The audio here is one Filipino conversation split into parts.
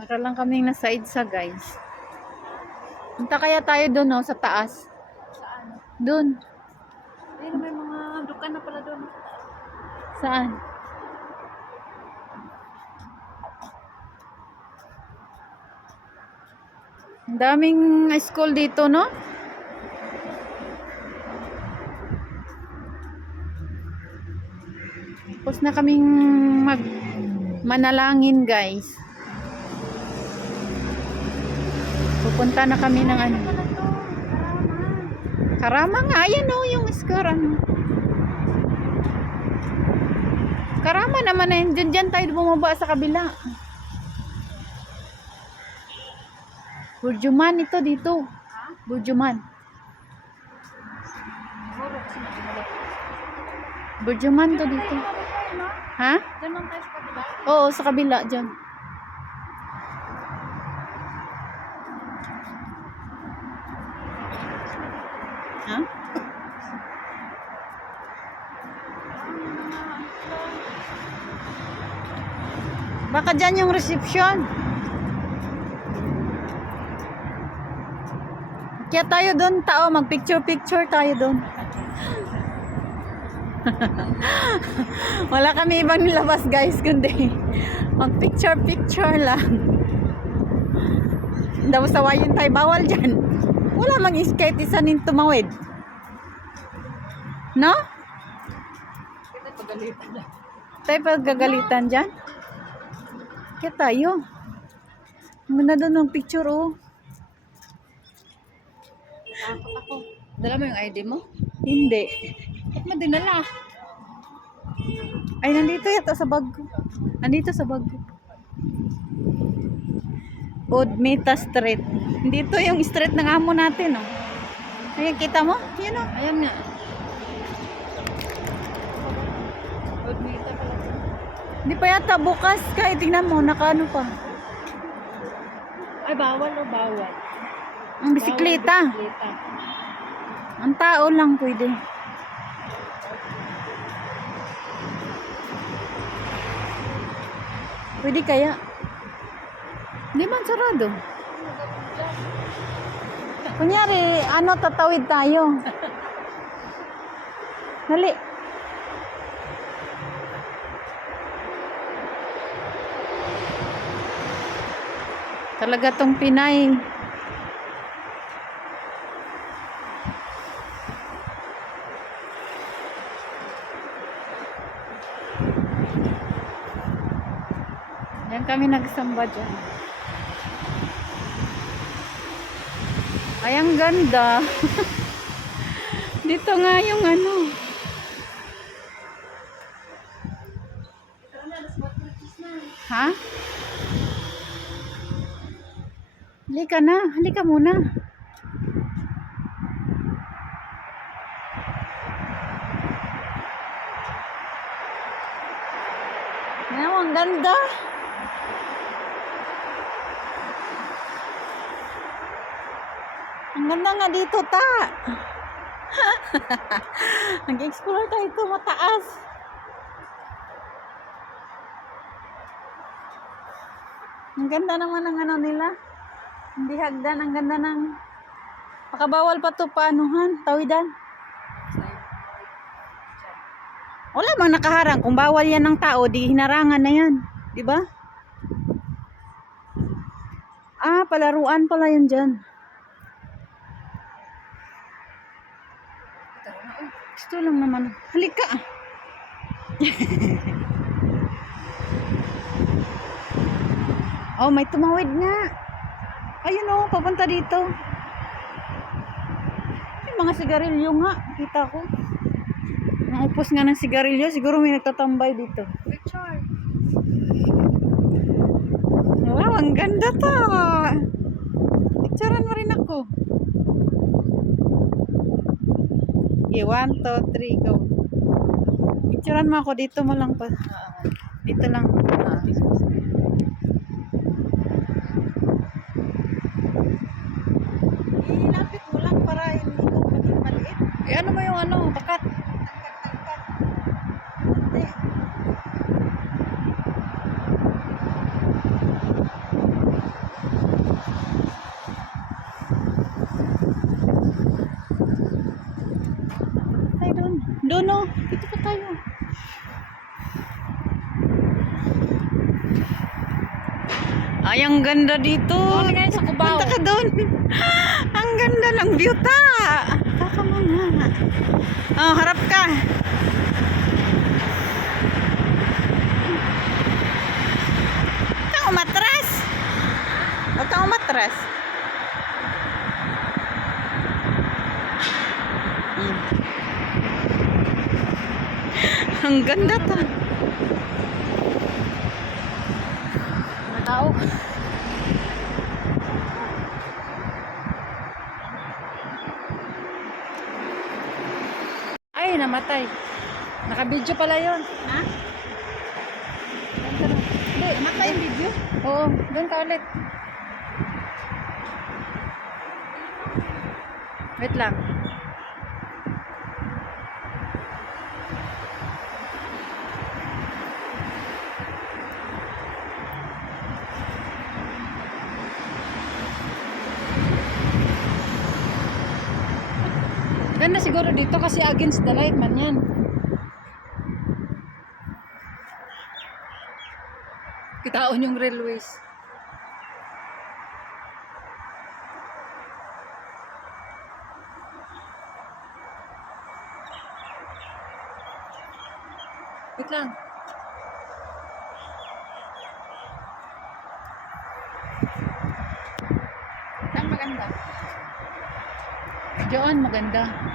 Para lang kaming nasa EDSA, guys. Punta kaya tayo doon, no, sa taas. Saan? Doon. Ayun, may mga dukan na pala doon. Saan? Ang daming school dito, no? Tapos na kaming mag manalangin, guys. Pupunta na kami ng ano. Karama. Nga, ayan o, yung score, ano. Karama naman na yun. Diyan, diyan tayo bumaba sa kabila. Burjuman ito dito. Burjuman. Burjuman to dito. Ha? Oo, sa kabila dyan. Ha? Baka dyan yung reception. Kaya tayo doon, tao, mag-picture-picture tayo doon. Wala kami ibang nilabas guys, kundi mag-picture-picture lang. Daw sa wayon tayo, bawal dyan. Wala mag-skate, isa nin tumawid. No? Tayo pagagalitan dyan? Kaya tayo. Muna doon ng picture, oh. Takot ako. Dala mo yung ID mo? Hindi. Ba't mo dinala? Ay, nandito yata sa bag ko. Nandito sa bag ko. Odmita Street. Dito yung street ng amo natin, oh. Ayan, kita mo? Yan, oh. Ayan nga. Odmita pala. Hindi pa yata bukas. Kahit tingnan mo, nakaano pa. Ay, bawal o bawal? Ang bisikleta. Bawal bisikleta. Ang tao lang pwede. Pwede kaya? Hindi man sarado. Kunyari, ano, tatawid tayo. Dali. Talaga tong Pinay. Yan kami nagsamba dyan. Ay, ang ganda. Dito nga yung ano. Ha? Halika na. Halika muna. Yan, ang ganda. Ang ganda nga dito, ta. Nag-explore tayo ito mataas. Ang ganda naman ng ano nila. Hindi hagdan. Ang ganda ng... Makabawal pa to paanuhan. Tawidan. Wala mang nakaharang. Kung bawal yan ng tao, di hinarangan na yan. Di ba? Ah, palaruan pala yan dyan. Gusto lang naman. Halika. oh, may tumawid nga. Ayun oh, papunta dito. May mga sigarilyo nga. Kita ko. Ang upos nga ng sigarilyo. Siguro may nagtatambay dito. Picture. Wow, ang ganda to. Picturean mo rin ako. Okay, one, two, three, go. Picturean mo ako. Dito mo lang pa. Dito lang. Ilapit mo lang para hindi ko maging maliit. Eh, ano mo yung ano? Bakat. Tangkat-tangkat. Hindi. Dito pa tayo. Ay, ang ganda dito. Ano ngayon sa Cubao? Punta ka doon. ang ganda ng view ta. Kakamanga. Oh, harap ka. Huwag kang umatras. Huwag kang umatras. Hmm. Ang ganda to. Mga tao. Ay, namatay. Naka-video pala yon. Ha? Hindi, namatay yung video. Oo, doon ka ulit. Wait lang. Ganda siguro dito kasi against the light man yan. Kitaon yung railways. Wait lang. Saan maganda? Diyan maganda.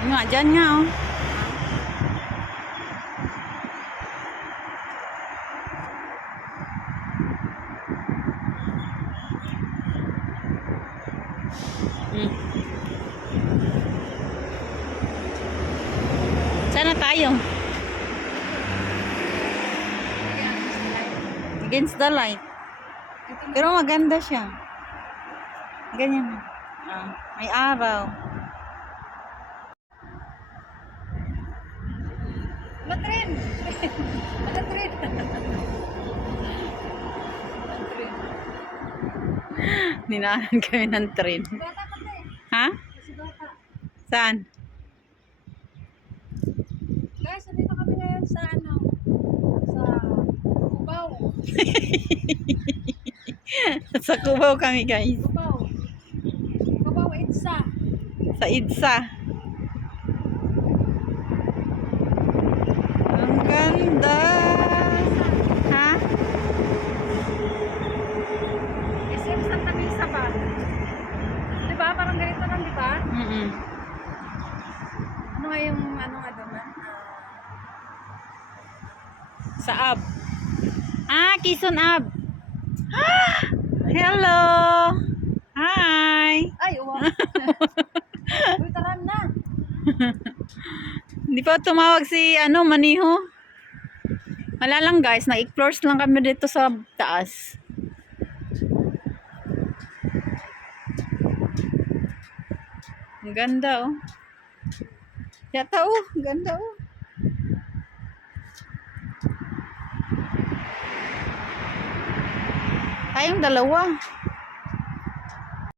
Nga, dyan nga oh. Hmm. Sana tayo. Against the light. Pero maganda siya. Ganyan. Ah, may araw. Matrin! Matrin! Ninaanan kami ng train. Bata eh. Ha? Bata. Saan? Guys, nandito kami ngayon sa ano, sa Cubao. Sa Cubao kami guys. Cubao. Cubao Itza. Sa IDSA. Ang ganda. Ha? SM Santa Misa ba? Di ba? Parang ganito lang, di ba? Mm-mm. Ano nga yung, ano nga doon man? Sa Ab. Ab. Ah! Hello. Hi. Ay, uwa. Uy, tara na. Hindi pa tumawag si ano, Maniho. Wala lang guys, nag-explore lang kami dito sa taas. Ang ganda oh. Yata oh, ganda oh. Tayong dalawa.